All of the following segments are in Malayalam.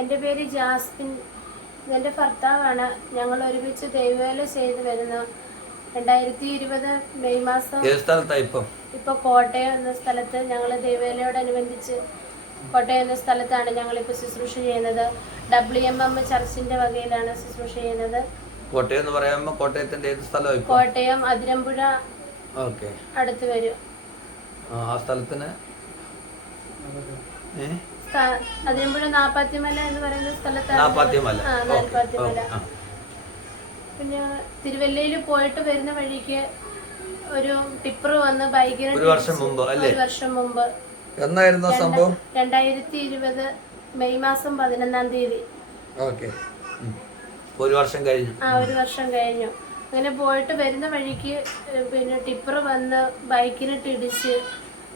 എൻ്റെ പേര് ജാസ്മിൻ. ഇതെൻ്റെ ഭർത്താവാണ്. ഞങ്ങൾ ഒരുമിച്ച് ദൈവവേല ചെയ്ത് വരുന്നു. 2020 മെയ് മാസം ഇപ്പോൾ കോട്ടയം എന്ന സ്ഥലത്ത് ഞങ്ങൾ ദൈവവേലയോടനുബന്ധിച്ച് കോട്ടയം എന്ന സ്ഥലത്താണ് ഞങ്ങളിപ്പോൾ ശുശ്രൂഷ ചെയ്യുന്നത്. WMM ചർച്ചിൻ്റെ വകയിലാണ് ശുശ്രൂഷ ചെയ്യുന്നത്. കോട്ടയം എന്ന് പറയുമ്പോൾ കോട്ടയത്തിന്റെ ഏത് സ്ഥലം? കോട്ടയം അതിരമ്പുഴ അടുത്ത് വരും. ആ സ്ഥലത്തിന് അതിരമ്പുഴ നാപ്പാത്തിമല എന്ന് പറയുന്ന സ്ഥലത്താണ്. പിന്നെ തിരുവല്ലയിൽ പോയിട്ട് വരുന്ന വഴിക്ക് ഒരു ടിപ്പർ വന്ന് ബൈക്കിന് ഒരു വർഷം മുമ്പ് എന്നായിരുന്നു സംഭവം? 2020 മെയ് മാസം 11-ാം തീയതി. ഒരു വർഷം കഴിഞ്ഞു. അങ്ങനെ പോയിട്ട് വരുന്ന വഴിക്ക് പിന്നെ ടിപ്പർ വന്ന് ബൈക്കിനിട്ട് ഇടിച്ച്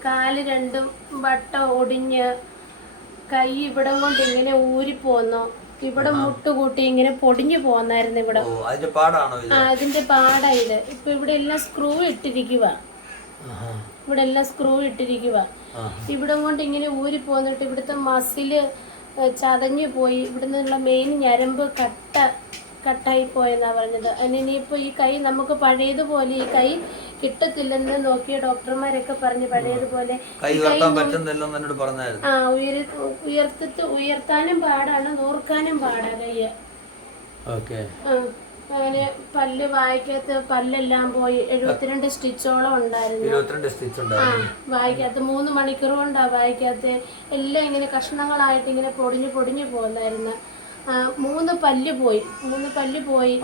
കാല് രണ്ടും വട്ട ഒടിഞ്ഞ് കൈ ഇവിടം കൊണ്ട് ഇങ്ങനെ ഊരിപ്പോന്നു. ഇവിടെ മുട്ടുകൂട്ടി ഇങ്ങനെ പൊടിഞ്ഞു പോന്നായിരുന്നു. ഇവിടെ അതിന്റെ പാടാ ഇത്. ഇപ്പൊ ഇവിടെ എല്ലാം സ്ക്രൂ ഇട്ടിരിക്കുക. ഇവിടം കൊണ്ട് ഇങ്ങനെ ഊരി പോന്നിട്ട് ഇവിടുത്തെ മസില് ചതഞ്ഞു പോയി. ഇവിടുന്നുള്ള മെയിൻ ഞരമ്പ് കട്ടായി പോയെന്നാ പറഞ്ഞത്. ഇനിയിപ്പോ ഈ കൈ നമുക്ക് പഴയതുപോലെ ഈ കൈ കിട്ടത്തില്ലെന്ന് നോക്കിയ ഡോക്ടർമാരൊക്കെ പറഞ്ഞു പഴയതുപോലെ ഉയർത്താനും പാടാണ്, നൂർക്കാനും പാടാ കയ്യ്. അങ്ങനെ പല്ല് വായിക്കകത്ത് പല്ലെല്ലാം പോയി. 72 സ്റ്റിച്ചോളം ഉണ്ടായിരുന്നു. വായിക്കകത്ത് 3 മണിക്കൂർ കൊണ്ടാ വായിക്കകത്ത് എല്ലാം ഇങ്ങനെ കഷ്ണങ്ങളായിട്ട് ഇങ്ങനെ പൊടിഞ്ഞു പോകുന്നായിരുന്നു. 3 പല്ല് പോയി.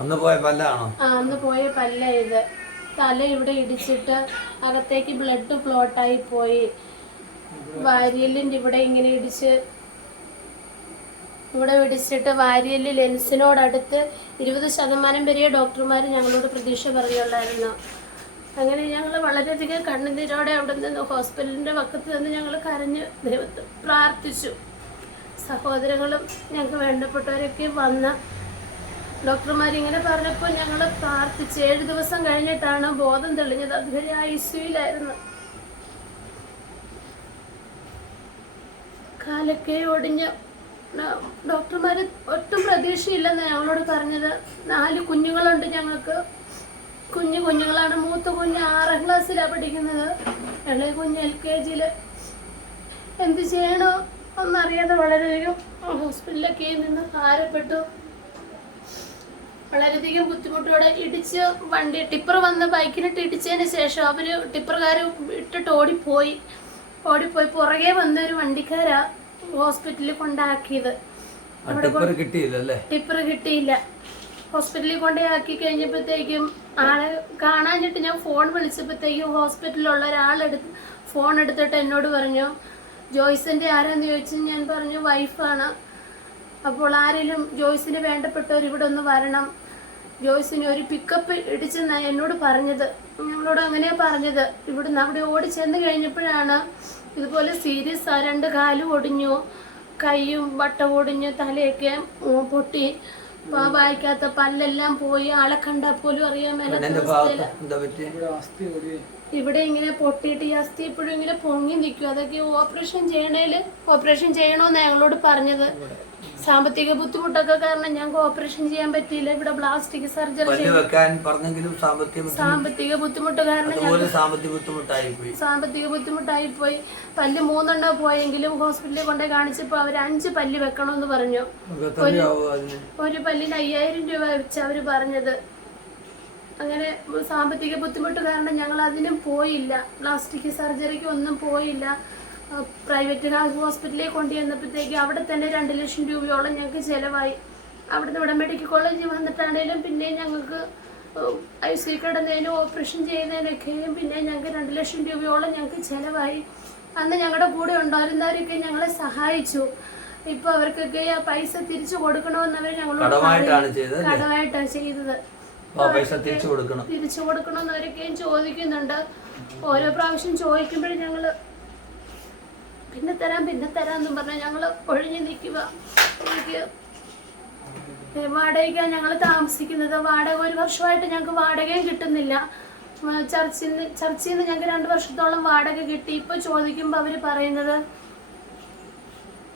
അന്ന് പോയ പല്ല ഇത്. തല ഇവിടെ ഇടിച്ചിട്ട് അകത്തേക്ക് ബ്ലഡ് ക്ലോട്ടായി പോയി. വാരിയലിൻ്റെ ഇവിടെ ഇങ്ങനെ ഇടിച്ചിട്ട് വാരിയല് ലെൻസിനോടടുത്ത് 20% വരെ ഡോക്ടർമാർ ഞങ്ങളോട് പ്രതീക്ഷ പറഞ്ഞുള്ളായിരുന്നു. അങ്ങനെ ഞങ്ങൾ വളരെയധികം കണ്ണുനീരോടെ അവിടെ നിന്ന് ഹോസ്പിറ്റലിൻ്റെ പക്കത്ത് നിന്ന് ഞങ്ങൾ കരഞ്ഞ് ദൈവത്തെ പ്രാർത്ഥിച്ചു. സഹോദരങ്ങളും ഞങ്ങൾക്ക് വേണ്ടപ്പെട്ടവരൊക്കെ വന്ന ഡോക്ടർമാരിങ്ങനെ പറഞ്ഞപ്പോൾ ഞങ്ങൾ പ്രാർത്ഥിച്ച് 7 ദിവസം കഴിഞ്ഞിട്ടാണ് ബോധം തെളിഞ്ഞത്. അതുവരെ ICUയിലായിരുന്നു. കാലൊക്കെ ഒടിഞ്ഞ് ഡോക്ടർമാർ ഒട്ടും പ്രതീക്ഷയില്ലെന്ന് ഞങ്ങളോട് പറഞ്ഞത്. 4 കുഞ്ഞുങ്ങളുണ്ട് ഞങ്ങൾക്ക്. കുഞ്ഞുങ്ങളാണ്. മൂത്ത കുഞ്ഞ് 6ാം ക്ലാസ്സിലാണ് പഠിക്കുന്നത്. ഇളയ കുഞ്ഞ് LKGയിൽ. എന്ത് ചെയ്യണോ ഒന്നറിയാതെ വളരെയധികം ഹോസ്പിറ്റലിലൊക്കെ നിന്ന് ഭാരപ്പെട്ടു. വളരെയധികം ബുദ്ധിമുട്ടോടെ ഇടിച്ച് വണ്ടി ടിപ്പർ വന്ന് ബൈക്കിനിട്ട് ഇടിച്ചതിന് ശേഷം അവർ ടിപ്പറുകാർ ഇട്ടിട്ട് ഓടിപ്പോയി. പുറകെ വന്നൊരു വണ്ടിക്കാരാ ഹോസ്പിറ്റലിൽ കൊണ്ടാക്കിയത്. ടിപ്പർ കിട്ടിയില്ല. ഹോസ്പിറ്റലിൽ കൊണ്ടാക്കി കഴിഞ്ഞപ്പോഴത്തേക്കും ആളെ കാണാഞ്ഞിട്ട് ഞാൻ ഫോൺ വിളിച്ചപ്പോഴത്തേക്കും ഹോസ്പിറ്റലിലുള്ള ഫോൺ എടുത്തിട്ട് എന്നോട് പറഞ്ഞു, ജോയ്സിൻ്റെ ആരാന്ന് ചോദിച്ചു. ഞാൻ പറഞ്ഞു വൈഫാണ്. അപ്പോൾ ആരെങ്കിലും ജോയ്സിന് വേണ്ടപ്പെട്ടവർ ഇവിടെ ഒന്ന് വരണം, ജോയ്സിന് ഒരു പിക്കപ്പ് ഇടിച്ചെന്നാണ് എന്നോട് പറഞ്ഞത്. ഞങ്ങളോട് അങ്ങനെയാണ് പറഞ്ഞത്. ഇവിടുന്ന് അവിടെ ഓടി ചെന്ന് കഴിഞ്ഞപ്പോഴാണ് ഇതുപോലെ സീരിയസ് 2 കാലും ഒടിഞ്ഞു, കൈയും വട്ട ഒടിഞ്ഞു, തലയൊക്കെ പൊട്ടി, വായിക്കാത്ത പല്ലെല്ലാം പോയി. ആളെ കണ്ടാൽ പോലും അറിയാൻ മേലാത്ത ഇവിടെ ഇങ്ങനെ പൊട്ടിയിട്ട് ഈ അസ്ഥി ഇപ്പോഴും ഇങ്ങനെ പൊങ്ങി നിൽക്കും. അതൊക്കെ ഓപ്പറേഷൻ ചെയ്യണമെന്ന് ഞങ്ങളോട് പറഞ്ഞത്. സാമ്പത്തിക ബുദ്ധിമുട്ടൊക്കെ കാരണം ഞങ്ങൾക്ക് ഓപ്പറേഷൻ ചെയ്യാൻ പറ്റിയില്ല. ഇവിടെ പ്ലാസ്റ്റിക് സർജറി സാമ്പത്തിക ബുദ്ധിമുട്ട് കാരണം സാമ്പത്തിക ബുദ്ധിമുട്ടായി പോയി. പല്ല് 3 പോയെങ്കിലും ഹോസ്പിറ്റലിൽ കൊണ്ടേ കാണിച്ചപ്പോൾ അവർ 5 പല്ല് വെക്കണമെന്ന് പറഞ്ഞു. ഒരു പല്ലിന് 5000 രൂപ വെച്ച് അവർ പറഞ്ഞത്. അങ്ങനെ സാമ്പത്തിക ബുദ്ധിമുട്ട് കാരണം ഞങ്ങൾ അതിനും പോയില്ല. പ്ലാസ്റ്റിക് സർജറിക്ക് ഒന്നും പോയില്ല. പ്രൈവറ്റ് ഹോസ്പിറ്റലിൽ കൊണ്ടുവന്നപ്പോഴത്തേക്ക് അവിടെ തന്നെ 2 ലക്ഷം രൂപയോളം ഞങ്ങൾക്ക് ചിലവായി. അവിടുന്ന് ഇവിടെ മെഡിക്കൽ കോളേജിൽ വന്നിട്ടാണേലും പിന്നെ ഞങ്ങൾക്ക് ICU കിടന്നതിനും ഓപ്പറേഷൻ ചെയ്യുന്നതിനൊക്കെയും പിന്നെ ഞങ്ങൾക്ക് 2 ലക്ഷം രൂപയോളം ഞങ്ങൾക്ക് ചിലവായി. അന്ന് ഞങ്ങളുടെ കൂടെ ഉണ്ടായിരുന്നവരൊക്കെ ഞങ്ങളെ സഹായിച്ചു. ഇപ്പൊ അവർക്കൊക്കെ ആ പൈസ തിരിച്ചു കൊടുക്കണമെന്ന് അവർ ഞങ്ങളോട് കടമായിട്ടാണ് ചെയ്തത്. തിരിച്ചു കൊടുക്കണമെന്ന് അവരൊക്കെയും ചോദിക്കുന്നുണ്ട്. ഓരോ പ്രാവശ്യം ചോദിക്കുമ്പോഴും ഞങ്ങള് പിന്നെ തരാമെന്നും പറഞ്ഞാൽ ഞങ്ങൾ ഒഴിഞ്ഞു നിൽക്കുക. വാടകയ്ക്കാണ് ഞങ്ങൾ താമസിക്കുന്നത്. വാടക 1 വർഷമായിട്ട് ഞങ്ങൾക്ക് വാടകയും കിട്ടുന്നില്ല. ചർച്ചിൽ നിന്ന് ഞങ്ങൾക്ക് 2 വർഷത്തോളം വാടക കിട്ടി. ഇപ്പോൾ ചോദിക്കുമ്പോൾ അവർ പറയുന്നത്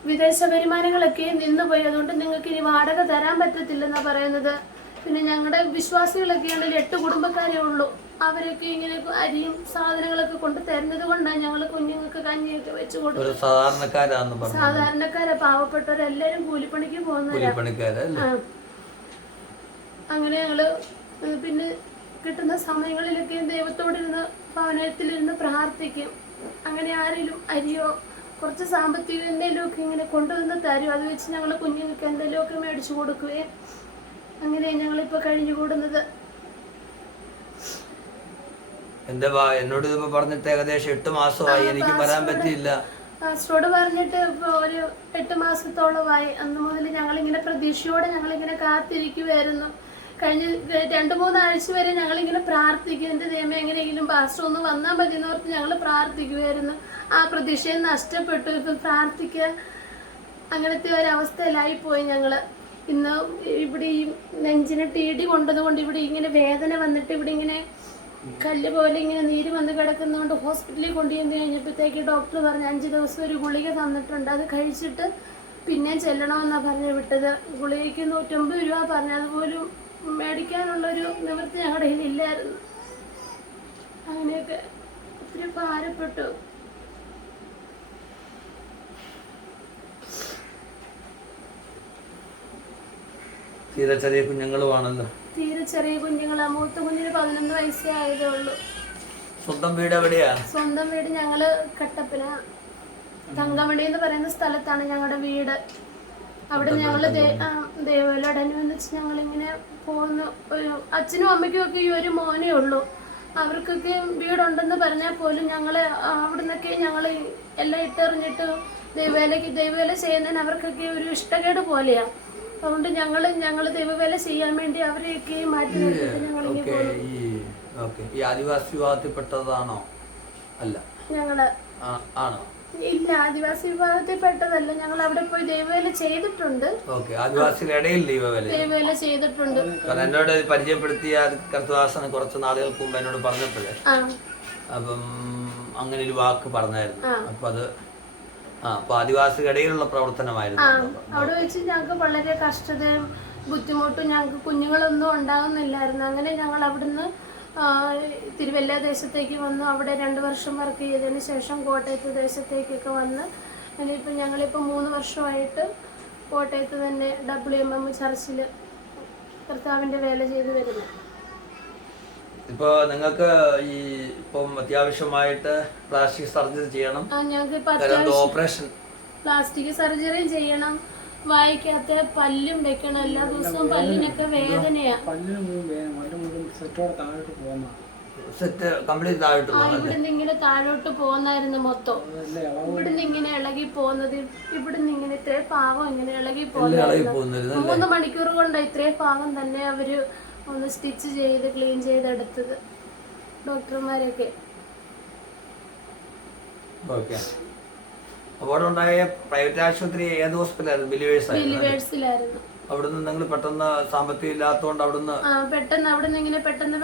വിദേശ വരുമാനങ്ങളൊക്കെ നിന്നുപോയി, അതുകൊണ്ട് നിങ്ങൾക്ക് ഇനി വാടക തരാൻ പറ്റത്തില്ലെന്നാണ് പറയുന്നത്. പിന്നെ ഞങ്ങളുടെ വിശ്വാസികളൊക്കെ ആണെങ്കിൽ 8 കുടുംബക്കാരേ ഉള്ളൂ. അവരൊക്കെ ഇങ്ങനെ അരിയും സാധനങ്ങളൊക്കെ കൊണ്ട് തരുന്നത് കൊണ്ടാണ് ഞങ്ങൾ കുഞ്ഞുങ്ങൾക്ക് കഞ്ഞിയൊക്കെ വെച്ച് കൊടുക്കും. സാധാരണക്കാരാ, പാവപ്പെട്ടവരെല്ലാരും കൂലിപ്പണിക്ക് പോകുന്നവരാ. അങ്ങനെ ഞങ്ങള് പിന്നെ കിട്ടുന്ന സമയങ്ങളിലൊക്കെ ദൈവത്തോടിരുന്ന് ഭവനത്തിലിരുന്ന് പ്രാർത്ഥിക്കും. അങ്ങനെ ആരെങ്കിലും അരിയോ കുറച്ച് സാമ്പത്തികം എന്തെങ്കിലുമൊക്കെ ഇങ്ങനെ കൊണ്ടുവന്ന് തരും. അത് വെച്ച് ഞങ്ങൾ കുഞ്ഞുങ്ങൾക്ക് എന്തെങ്കിലുമൊക്കെ മേടിച്ചു കൊടുക്കുകയും അങ്ങനെ ഞങ്ങളിപ്പോൾ കഴിഞ്ഞുകൂടുന്നത്. എന്നോട് പറഞ്ഞിട്ട് ഏകദേശം 8 മാസമായി, എനിക്ക് വരാൻ പറ്റിയില്ല. പാസ്റ്ററോട് പറഞ്ഞിട്ട് ഇപ്പോൾ ഒരു 8 മാസത്തോളമായി. അന്ന് മുതൽ ഞങ്ങളിങ്ങനെ പ്രതീക്ഷയോടെ ഞങ്ങളിങ്ങനെ കാത്തിരിക്കുമായിരുന്നു. കഴിഞ്ഞ 2-3 ആഴ്ച വരെ ഞങ്ങളിങ്ങനെ പ്രാർത്ഥിക്കും, എൻ്റെ ദൈവമേ എങ്ങനെയെങ്കിലും പാസ്റ്റർ ഒന്ന് വന്നാൽ മതി എന്നോർത്ത് ഞങ്ങൾ പ്രാർത്ഥിക്കുമായിരുന്നു. ആ പ്രതീക്ഷയെ നഷ്ടപ്പെട്ടു. ഇപ്പം പ്രാർത്ഥിക്കാൻ അങ്ങനത്തെ ഒരവസ്ഥയിലായിപ്പോയി ഞങ്ങൾ. ഇന്ന് ഇവിടെ ഈ നെഞ്ചിന് TD കൊണ്ടതുകൊണ്ട് ഇവിടെ ഇങ്ങനെ വേദന വന്നിട്ട് ഇവിടെ ഇങ്ങനെ കല്ല് പോലെ ഇങ്ങനെ നീര് വന്ന് കിടക്കുന്നതുകൊണ്ട് ഹോസ്പിറ്റലിൽ കൊണ്ടുചെന്ന് കഴിഞ്ഞപ്പോഴത്തേക്ക് ഡോക്ടർ പറഞ്ഞ് 5 ദിവസം ഒരു ഗുളിക തന്നിട്ടുണ്ട്, അത് കഴിച്ചിട്ട് പിന്നെ ചെല്ലണമെന്നാണ് പറഞ്ഞ് വിട്ടത്. ഗുളികയ്ക്ക് 150 രൂപ പറഞ്ഞു. അതുപോലും മേടിക്കാനുള്ളൊരു നിവൃത്തി ഞങ്ങളുടെ കയ്യിലില്ലായിരുന്നു. അങ്ങനെയൊക്കെ ഒത്തിരി ഭാരപ്പെട്ടു. തീരെ ചെറിയ കുഞ്ഞുങ്ങളുമാണല്ലോ. തീരെ ചെറിയ കുഞ്ഞുങ്ങളാ. മൂത്ത കുഞ്ഞിന് 11 വയസ്സേ ആയതേ ഉള്ളൂ. സ്വന്തം വീട് എവിടെയാ? സ്വന്തം വീട് ഞങ്ങള് കട്ടപ്പന തങ്കമണി എന്ന് പറയുന്ന സ്ഥലത്താണ് ഞങ്ങളുടെ വീട്. അവിടെ ഞങ്ങള് ദേവാലയോടനുബന്ധിച്ച് ഞങ്ങളിങ്ങനെ പോകുന്നു. ഒരു അച്ഛനും അമ്മയ്ക്കും ഒക്കെ ഈ ഒരു മോനേ ഉള്ളൂ. അവർക്കൊക്കെ വീടുണ്ടെന്ന് പറഞ്ഞാൽ പോലും ഞങ്ങള് അവിടെ നിന്നൊക്കെ ഞങ്ങൾ എല്ലാം ഇട്ടെറിഞ്ഞിട്ട് ദൈവവേല ചെയ്യുന്നതിന് അവർക്കൊക്കെ ഒരു ഇഷ്ടക്കേട് പോലെയാണ്. അതുകൊണ്ട് ഞങ്ങൾ ദൈവവേല ചെയ്യാൻ വേണ്ടി അവരെയൊക്കെ മാറ്റി നിർത്തിയിട്ട് ഞങ്ങളിങ്ങനെ പോകുന്നു. ഈ ആദിവാസി വിഭാഗത്തിൽപ്പെട്ടതാണോ? അല്ല, ഞങ്ങള് ആണോ? ഇല്ല, ആദിവാസി വിഭാഗത്തിൽ പെട്ടതല്ല. ഞങ്ങൾ അവിടെ പോയി ദൈവവേല ചെയ്തിട്ടുണ്ട്. ദൈവവേല ചെയ്തിട്ടുണ്ട്. എന്നോട് പരിചയപ്പെടുത്തിയ കർത്തദാസന് കുറച്ച് നാളുകൾക്ക് മുമ്പ് എന്നോട് പറഞ്ഞപ്പോഴേ അപ്പം അങ്ങനെ ഒരു വാക്ക് പറഞ്ഞായിരുന്നു. അപ്പൊ അത് അപ്പൊ ആദിവാസികളിലുള്ള പ്രവർത്തനമായിരുന്നു. അവിടെ വെച്ച് ഞങ്ങൾക്ക് വളരെ കഷ്ടതയും ബുദ്ധിമുട്ടും, ഞങ്ങൾക്ക് കുഞ്ഞുങ്ങളൊന്നും ഉണ്ടാകുന്നില്ലായിരുന്നു. അങ്ങനെ ഞങ്ങൾ അവിടുന്ന് തിരുവല്ല ദേശത്തേക്ക് വന്നു. അവിടെ 2 വർഷം വർക്ക് ചെയ്തതിന് ശേഷം കോട്ടയത്ത് ദേശത്തേക്കൊക്കെ വന്ന് ഇനിയിപ്പോൾ ഞങ്ങളിപ്പോൾ 3 വർഷമായിട്ട് കോട്ടയത്ത് തന്നെ WMM ചർച്ചിൽ കർത്താവിൻ്റെ വേല ചെയ്ത് വരുന്നു. ഇപ്പോൾ നിങ്ങൾക്ക് ഈ ഇപ്പം അത്യാവശ്യമായിട്ട് പ്ലാസ്റ്റിക് സർജറി ചെയ്യണം. ഞങ്ങൾക്ക് ഓപ്പറേഷൻ പ്ലാസ്റ്റിക് സർജറിയും ചെയ്യണം. വായിക്കാത്ത പല്ലും വെക്കണം. എല്ലാ ദിവസവും പല്ലിനൊക്കെ വേദനയാ. ഇവിടുന്ന് ഇങ്ങനെ താഴോട്ട് പോന്നായിരുന്നു മൊത്തം. ഇവിടുന്ന് ഇങ്ങനെ ഇളകി പോകുന്നത്, ഇവിടുന്ന് ഇങ്ങനെ ഇത്രയും ഭാഗം ഇങ്ങനെ ഇളകി പോകുന്നത്. 3 മണിക്കൂർ കൊണ്ട് ഇത്രയും ഭാഗം തന്നെ അവര് ഒന്ന് സ്റ്റിച്ച് ചെയ്ത് ക്ലീൻ ചെയ്തെടുത്തത് ഡോക്ടർമാരൊക്കെ. അപകടമുണ്ടായ പ്രൈവറ്റ് ആശുപത്രി ഏത് ഹോസ്പിറ്റലായിരുന്നു? ബിലിവേഴ്സിലായിരുന്നു. അവിടുന്ന് നിങ്ങൾ പെട്ടെന്ന് സാമ്പത്തികം ഇല്ലാത്തതുകൊണ്ട് അവിടുന്ന്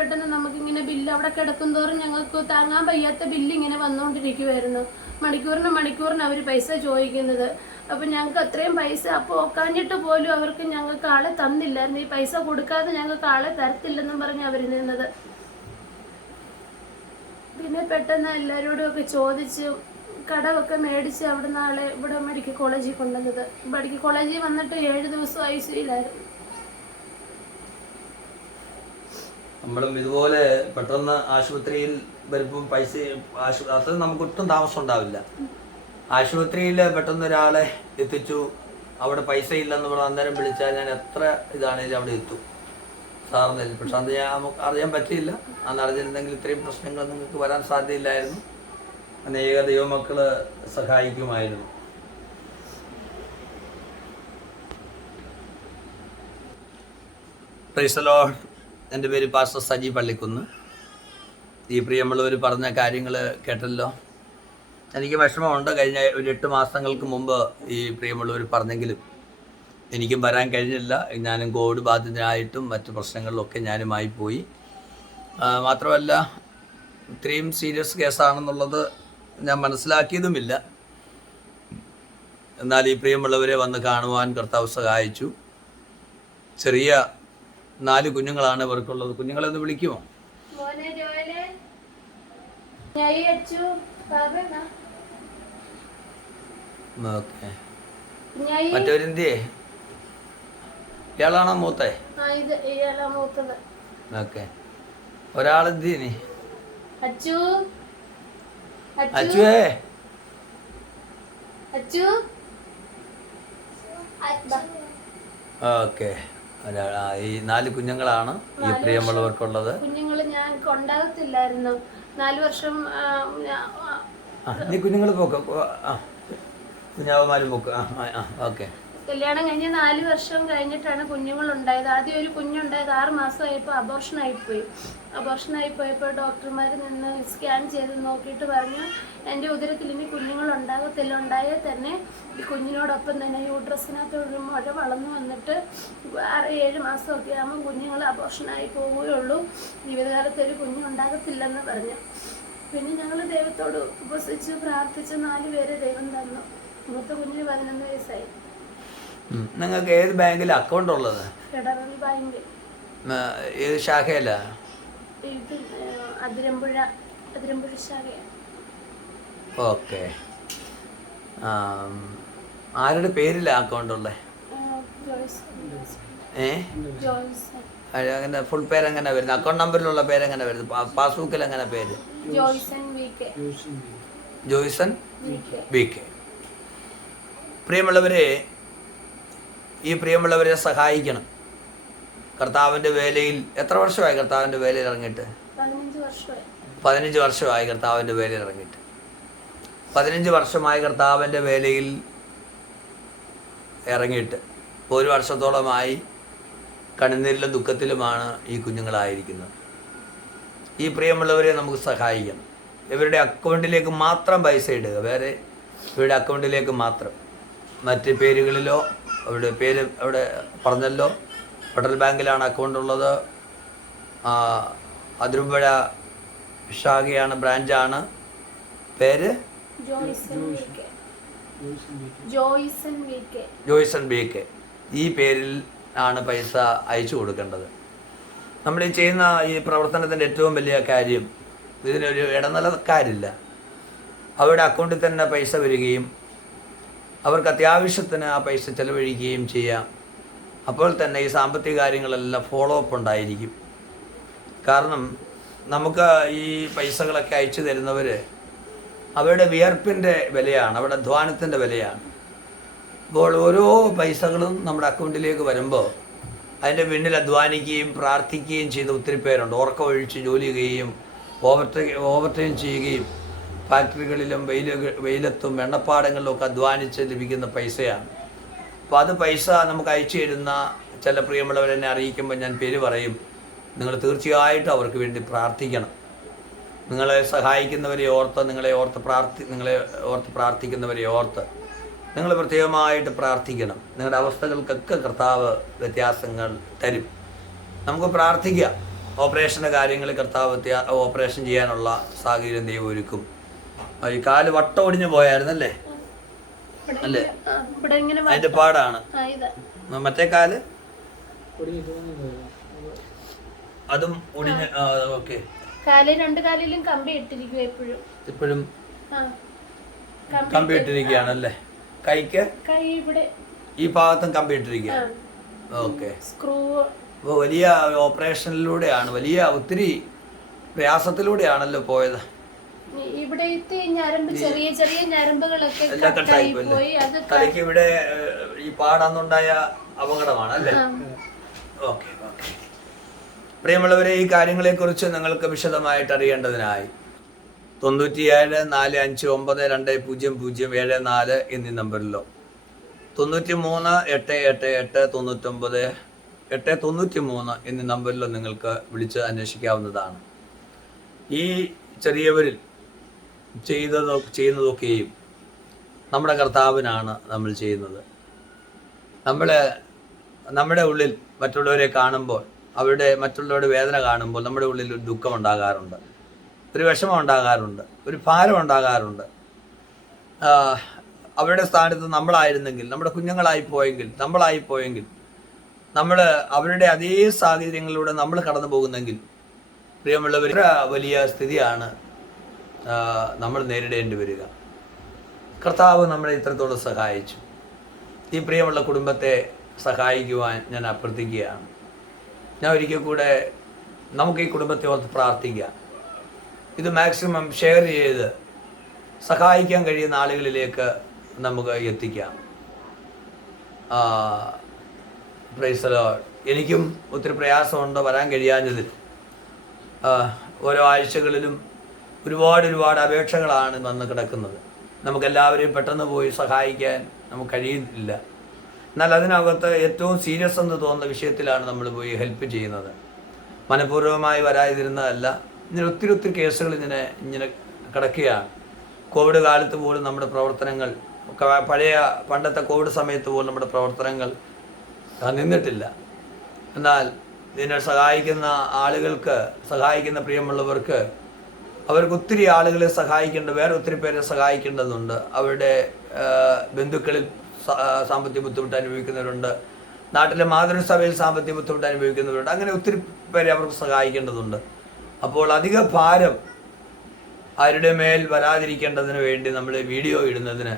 പെട്ടെന്ന് നമുക്കിങ്ങനെ ബില്ല് അവിടെ കിടക്കും തോറും ഞങ്ങൾക്ക് താങ്ങാൻ വയ്യാത്ത ബില്ല് ഇങ്ങനെ വന്നുകൊണ്ടിരിക്കുമായിരുന്നു. മണിക്കൂറിന് അവർ പൈസ ചോദിക്കുന്നത്. അപ്പം ഞങ്ങൾക്ക് അത്രയും പൈസ അപ്പോൾ ഒക്കാഞ്ഞിട്ട് പോലും അവർക്ക് ഞങ്ങൾക്ക് ആളെ തന്നില്ലായിരുന്നു. ഈ പൈസ കൊടുക്കാതെ ഞങ്ങൾക്ക് ആളെ തരത്തില്ലെന്നും പറഞ്ഞ് അവർ നിന്നത്. പിന്നെ പെട്ടെന്ന് എല്ലാവരോടും ഒക്കെ ചോദിച്ച് കടമൊക്കെ മേടിച്ച് അവിടെ നാളെ ഇവിടെ മെഡിക്കൽ കോളേജിൽ കൊണ്ടുവന്നത്. മെഡിക്കൽ കോളേജിൽ വന്നിട്ട് 7 ദിവസം ICUലായിരുന്നു. നമ്മളും ഇതുപോലെ പെട്ടെന്ന് ആശുപത്രിയിൽ വരുമ്പം പൈസ അത് നമുക്ക് ഒട്ടും താമസം ഉണ്ടാവില്ല. ആശുപത്രിയിൽ പെട്ടെന്ന് ഒരാളെ എത്തിച്ചു, അവിടെ പൈസ ഇല്ലെന്ന് പറഞ്ഞാൽ അന്നേരം വിളിച്ചാൽ ഞാൻ എത്ര ഇതാണെങ്കിലും അവിടെ എത്തും സാറിന്. പക്ഷെ അത് നമുക്ക് അറിയാൻ പറ്റിയില്ല. അന്ന് അറിഞ്ഞിരുന്നെങ്കിൽ ഇത്രയും പ്രശ്നങ്ങൾ നിങ്ങൾക്ക് വരാൻ സാധ്യതയില്ലായിരുന്നു. അനേക ദൈവമക്കള് സഹായിക്കുമായിരുന്നു. Praise the lord. എൻ്റെ പേര് പാസ്റ്റർ സജി പള്ളിക്കുന്ന്. ഈ പ്രിയമുള്ളവർ പറഞ്ഞ കാര്യങ്ങൾ കേട്ടല്ലോ. എനിക്ക് വിഷമമുണ്ട്. കഴിഞ്ഞ ഒരു 8 മാസങ്ങൾക്ക് മുമ്പ് ഈ പ്രിയമുള്ളവർ പറഞ്ഞെങ്കിലും എനിക്കും വരാൻ കഴിഞ്ഞില്ല. ഞാനും കോവിഡ് ബാധിതനായിട്ടും മറ്റു പ്രശ്നങ്ങളിലൊക്കെ ഞാനുമായി പോയി. മാത്രമല്ല ഇത്രയും സീരിയസ് കേസാണെന്നുള്ളത് ഞാൻ മനസ്സിലാക്കിയതുമില്ല. എന്നാൽ ഈ പ്രിയമുള്ളവരെ വന്ന് കാണുവാൻ കർത്താവ് സഹായിച്ചു. ചെറിയ 4 കുഞ്ഞുങ്ങളാണ് ഇവർക്കുള്ളത്. കുഞ്ഞുങ്ങളെ ഒന്ന് വിളിക്കുമോ? ഓക്കെ. മറ്റവരെന്തിയേ? ഇയാളാണോ മൂത്തേ? ഓക്കെ. ഒരാളെന്തിനി? അച്ചുവേ, ഓക്കെ. ഈ 4 കുഞ്ഞുങ്ങളാണ് ഈ പ്രിയമുള്ളവർക്കുള്ളത്. കുഞ്ഞുങ്ങൾ ഞാൻ കൊണ്ടാകത്തില്ലായിരുന്നു 4 വർഷം. നീ കുഞ്ഞുങ്ങൾ പോക്ക്, കുഞ്ഞാവന്മാരും പോക്ക്. ഓക്കെ. കല്യാണം കഴിഞ്ഞ് 4 വർഷം കഴിഞ്ഞിട്ടാണ് കുഞ്ഞുങ്ങൾ ഉണ്ടായത്. ആദ്യം ഒരു കുഞ്ഞുണ്ടായത് 6 മാസമായപ്പോൾ അബോർഷനായിപ്പോയപ്പോൾ ഡോക്ടർമാർ നിന്ന് സ്കാൻ ചെയ്ത് നോക്കിയിട്ട് പറഞ്ഞു എൻ്റെ ഉദരത്തിൽ ഇനി കുഞ്ഞുങ്ങൾ ഉണ്ടാകത്തില്ല. ഉണ്ടായാൽ തന്നെ ഈ കുഞ്ഞിനോടൊപ്പം തന്നെ യൂട്രസിനകത്ത് ഒരു മുഴ വളർന്നു വന്നിട്ട് 6-7 മാസമൊക്കെ ആകുമ്പോൾ കുഞ്ഞുങ്ങൾ അബോർഷനായി പോവുകയുള്ളൂ, ജീവിതകാലത്ത് ഒരു കുഞ്ഞുണ്ടാകത്തില്ലെന്ന് പറഞ്ഞു. പിന്നെ ഞങ്ങൾ ദൈവത്തോട് ഉപസിച്ച് പ്രാർത്ഥിച്ച് 4 പേരെ ദൈവം തന്നു. മൂത്ത കുഞ്ഞിന് 11 വയസ്സായി. നിങ്ങൾക്ക് ഏത് ബാങ്കിൽ അക്കൗണ്ട് ഉള്ളത്? Federal bank. ഏത് ശാഖയല്ല? അതിരമ്പുഴ ശാഖയാണ്. ഓക്കെ. ആരുടെ പേരില്ല അക്കൗണ്ട് ഉള്ളത്? അങ്ങനെ ഫുൾ പേരെങ്ങനെ വരുന്നത്? അക്കൗണ്ട് നമ്പറിലുള്ള പേരെങ്ങനെ വരുന്നത്? പാസ്ബുക്കിൽ എങ്ങനെ പേര്? Joyson V K. പ്രിയമുള്ളവരെ, ഈ പ്രിയമുള്ളവരെ സഹായിക്കണം. കർത്താവിൻ്റെ വേലയിൽ എത്ര വർഷമായി കർത്താവിൻ്റെ വേലയിൽ ഇറങ്ങിയിട്ട്? 15 വർഷമായി കർത്താവിൻ്റെ വേലയിൽ ഇറങ്ങിയിട്ട്. 15 വർഷമായി കർത്താവിൻ്റെ വേലയിൽ ഇറങ്ങിയിട്ട് ഇപ്പോൾ 1 വർഷത്തോളമായി കണ്ണുനീരിലും ദുഃഖത്തിലുമാണ് ഈ കുഞ്ഞുങ്ങളായിരിക്കുന്നത്. ഈ പ്രിയമുള്ളവരെ നമുക്ക് സഹായിക്കണം. ഇവരുടെ അക്കൗണ്ടിലേക്ക് മാത്രം പൈസ ഇടുക, വേറെ ഇവരുടെ അക്കൗണ്ടിലേക്ക് മാത്രം. മറ്റ് പേരുകളിലോ, അവിടെ പേര് അവിടെ പറഞ്ഞല്ലോ, ഫെഡറൽ ബാങ്കിലാണ് അക്കൗണ്ട് ഉള്ളത്. അതിരമ്പുഴ ശാഖയാണ്, ബ്രാഞ്ചാണ്. പേര് ജോയ്സൺ ബി കെ. ഈ പേരിൽ ആണ് പൈസ അയച്ചു കൊടുക്കേണ്ടത്. നമ്മൾ ഈ ചെയ്യുന്ന ഈ പ്രവർത്തനത്തിൻ്റെ ഏറ്റവും വലിയ കാര്യം, ഇതിനൊരു ഇടനിലക്കാരില്ല. അവരുടെ അക്കൗണ്ടിൽ തന്നെ പൈസ വരികയും അവർക്ക് അത്യാവശ്യത്തിന് ആ പൈസ ചെലവഴിക്കുകയും ചെയ്യാം. അപ്പോൾ തന്നെ ഈ സാമ്പത്തിക കാര്യങ്ങളെല്ലാം ഫോളോ അപ്പ് ഉണ്ടായിരിക്കും. കാരണം നമുക്ക് ഈ പൈസകളൊക്കെ അയച്ചു തരുന്നവർ അവരുടെ വിയർപ്പിൻ്റെ വിലയാണ്, അവരുടെ അധ്വാനത്തിൻ്റെ വിലയാണ്. അപ്പോൾ ഓരോ പൈസകളും നമ്മുടെ അക്കൗണ്ടിലേക്ക് വരുമ്പോൾ അതിൻ്റെ പിന്നിൽ അധ്വാനിക്കുകയും പ്രാർത്ഥിക്കുകയും ചെയ്ത ഒത്തിരി പേരുണ്ട്. ഉറക്കമൊഴിച്ച് ജോലി ചെയ്യുകയും ഓവർ ടൈം ചെയ്യുകയും ഫാക്ടറികളിലും വെയിലത്തും എണ്ണപ്പാടങ്ങളിലും ഒക്കെ അധ്വാനിച്ച് ലഭിക്കുന്ന പൈസയാണ്. അപ്പോൾ അത് പൈസ നമുക്ക് അയച്ചു തരുന്ന ചില പ്രിയമുള്ളവരെന്നെ അറിയിക്കുമ്പോൾ ഞാൻ പേര് പറയും. നിങ്ങൾ തീർച്ചയായിട്ടും അവർക്ക് വേണ്ടി പ്രാർത്ഥിക്കണം. നിങ്ങളെ സഹായിക്കുന്നവരെ ഓർത്ത്, നിങ്ങളെ ഓർത്ത് പ്രാർത്ഥിക്കുന്നവരെ ഓർത്ത് നിങ്ങൾ പ്രത്യേകമായിട്ട് പ്രാർത്ഥിക്കണം. നിങ്ങളുടെ അവസ്ഥകൾക്കൊക്കെ കർത്താവ് വ്യത്യാസങ്ങൾ തരും. നമുക്ക് പ്രാർത്ഥിക്കാം. ഓപ്പറേഷൻ്റെ കാര്യങ്ങൾ കർത്താവ് ഓപ്പറേഷൻ ചെയ്യാനുള്ള സാഹചര്യം ദൈവം ഒരുക്കും. ഈ കാല് വട്ടം ഒടിഞ്ഞു പോയായിരുന്നല്ലേ? അല്ലേ? അതിന്റെ പാടാണ്. മറ്റേ കാല് അതും ഒടിഞ്ഞ്. ഓക്കെ. രണ്ട് കാലിലും കമ്പി ഇട്ടിരിക്കുക. ഇപ്പോഴും കമ്പി ഇട്ടിരിക്കുകയാണല്ലേ? കൈക്ക് ഇവിടെ ഈ ഭാഗത്തും കമ്പി ഇട്ടിരിക്കുക. ഓക്കെ. സ്ക്രൂ. അപ്പോൾ വലിയ ഓപ്പറേഷനിലൂടെയാണ്, വലിയ ഒത്തിരി പ്രയാസത്തിലൂടെയാണല്ലോ പോയത്. ഇവിടത്തെ ഞരമ്പ്, ചെറിയ ചെറിയ ഞരമ്പുകളൊക്കെ തലയ്ക്ക് ഇവിടെ ഈ പാടന്നുണ്ടായ അപകടമാണ് അല്ലേ? ഓക്കെ. ഓക്കെ. പ്രിയമുള്ളവരെ, ഈ കാര്യങ്ങളെക്കുറിച്ച് നിങ്ങൾക്ക് വിശദമായിട്ട് അറിയേണ്ടതിനായി 97 459 20074 എന്നീ നമ്പറിലോ 93 888 99 893 എന്നീ നമ്പറിലോ നിങ്ങൾക്ക് വിളിച്ച് അന്വേഷിക്കാവുന്നതാണ്. ഈ ചെറിയവരിൽ ചെയ്യുന്നതൊക്കെയും നമ്മുടെ കർത്താവിനാണ് നമ്മൾ ചെയ്യുന്നത്. നമ്മുടെ ഉള്ളിൽ മറ്റുള്ളവരെ കാണുമ്പോൾ, മറ്റുള്ളവരുടെ വേദന കാണുമ്പോൾ നമ്മുടെ ഉള്ളിൽ ഒരു ദുഃഖമുണ്ടാകാറുണ്ട്, ഒരു വിഷമം ഉണ്ടാകാറുണ്ട്, ഒരു ഭാരം ഉണ്ടാകാറുണ്ട്. അവരുടെ സ്ഥാനത്ത് നമ്മളായിരുന്നെങ്കിൽ, നമ്മുടെ നമ്മളായി പോയെങ്കിൽ നമ്മൾ അവരുടെ അതേ സാഹചര്യങ്ങളിലൂടെ നമ്മൾ കടന്നു പോകുന്നെങ്കിൽ, പ്രിയമുള്ളവർ, വലിയ സ്ഥിതിയാണ് നമ്മൾ നേരിടേണ്ടി വരിക. കർത്താവ് നമ്മളെ ഇത്രത്തോളം സഹായിച്ചു. ഈ പ്രിയമുള്ള കുടുംബത്തെ സഹായിക്കുവാൻ ഞാൻ അഭ്യർത്ഥിക്കുകയാണ്. ഞാൻ ഒരിക്കൽ കൂടെ നമുക്ക് ഈ കുടുംബത്തെ ഓർത്ത് പ്രാർത്ഥിക്കാം. ഇത് മാക്സിമം ഷെയർ ചെയ്ത് സഹായിക്കാൻ കഴിയുന്ന ആളുകളിലേക്ക് നമുക്ക് എത്തിക്കാം. Price the Lord. എനിക്കും ഒത്തിരി പ്രയാസമുണ്ട് വരാൻ കഴിയാഞ്ഞതിൽ. ഓരോ ആഴ്ചകളിലും ഒരുപാട് അപേക്ഷകളാണ് വന്ന് കിടക്കുന്നത്. നമുക്കെല്ലാവരെയും പെട്ടെന്ന് പോയി സഹായിക്കാൻ നമുക്ക് കഴിയുന്നില്ല. എന്നാൽ അതിനകത്ത് ഏറ്റവും സീരിയസ് എന്ന് തോന്നുന്ന വിഷയത്തിലാണ് നമ്മൾ പോയി ഹെൽപ്പ് ചെയ്യുന്നത്. മനഃപൂർവ്വമായി വരാതിരുന്നതല്ല. ഇങ്ങനെ ഒത്തിരി കേസുകൾ ഇങ്ങനെ കിടക്കുകയാണ്. കോവിഡ് കാലത്ത് പോലും നമ്മുടെ പ്രവർത്തനങ്ങൾ, പണ്ടത്തെ കോവിഡ് സമയത്ത് പോലും നമ്മുടെ പ്രവർത്തനങ്ങൾ നിന്നിട്ടില്ല. എന്നാൽ ഇതിനെ സഹായിക്കുന്ന ആളുകൾക്ക്, സഹായിക്കുന്ന പ്രിയമുള്ളവർക്ക്, അവർക്ക് ഒത്തിരി ആളുകളെ വേറെ ഒത്തിരി പേരെ സഹായിക്കേണ്ടതുണ്ട്. അവരുടെ ബന്ധുക്കളിൽ സാമ്പത്തിക ബുദ്ധിമുട്ട് അനുഭവിക്കുന്നവരുണ്ട്, നാട്ടിലെ മാതൃസഭയിൽ സാമ്പത്തിക ബുദ്ധിമുട്ട് അനുഭവിക്കുന്നവരുണ്ട്. അങ്ങനെ ഒത്തിരി പേരെ അവർക്ക് സഹായിക്കേണ്ടതുണ്ട്. അപ്പോൾ അധിക ഭാരം അവരുടെ മേൽ വരാതിരിക്കേണ്ടതിന് വേണ്ടി നമ്മൾ വീഡിയോ ഇടുന്നതിന്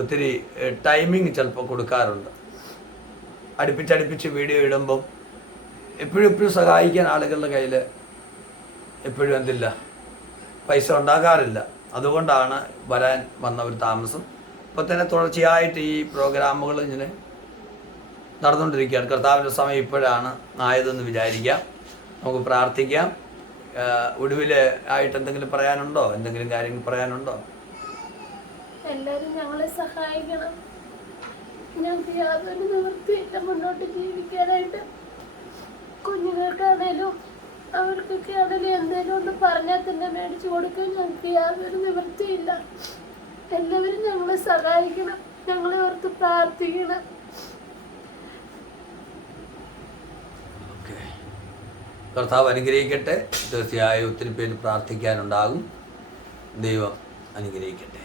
ഒത്തിരി ടൈമിങ് ചിലപ്പോൾ കൊടുക്കാറുണ്ട്. അടുപ്പിച്ച് വീഡിയോ ഇടുമ്പം എപ്പോഴും സഹായിക്കാൻ ആളുകളുടെ കയ്യിൽ എപ്പോഴും എന്തില്ല, പൈസ ഉണ്ടാകാറില്ല. അതുകൊണ്ടാണ് വന്ന ഒരു താമസം. ഇപ്പോൾ തന്നെ തുടർച്ചയായിട്ട് ഈ പ്രോഗ്രാമുകൾ ഇങ്ങനെ നടന്നുകൊണ്ടിരിക്കുകയാണ്. കർത്താവിൻ്റെ സമയം ഇപ്പോഴാണ് ആയതെന്ന് വിചാരിക്കാം. നമുക്ക് പ്രാർത്ഥിക്കാം. ഒടുവിൽ ആയിട്ട് എന്തെങ്കിലും പറയാനുണ്ടോ? എന്തെങ്കിലും കാര്യങ്ങൾ പറയാനുണ്ടോ? എല്ലാവരും ഞങ്ങളെ സഹായിക്കണം. ഞങ്ങൾക്ക് യാതൊരു നിവൃത്തിയില്ല മുന്നോട്ട് ജീവിക്കാനായിട്ട്. കുഞ്ഞുങ്ങൾക്കാണേലും അവർക്കൊക്കെ ആണെങ്കിലും എന്തെങ്കിലും ഒന്ന് പറഞ്ഞാൽ തന്നെ മേടിച്ചു കൊടുക്കാൻ ഞങ്ങൾക്ക് യാതൊരു നിവൃത്തിയില്ല. എല്ലാവരും ഞങ്ങളെ സഹായിക്കണം, ഞങ്ങളെ ഓർത്ത് പ്രാർത്ഥിക്കണം. കർത്താവ് അനുഗ്രഹിക്കട്ടെ. തീർച്ചയായും ഒത്തിരി പേര് പ്രാർത്ഥിക്കാനുണ്ടാകും. ദൈവം അനുഗ്രഹിക്കട്ടെ.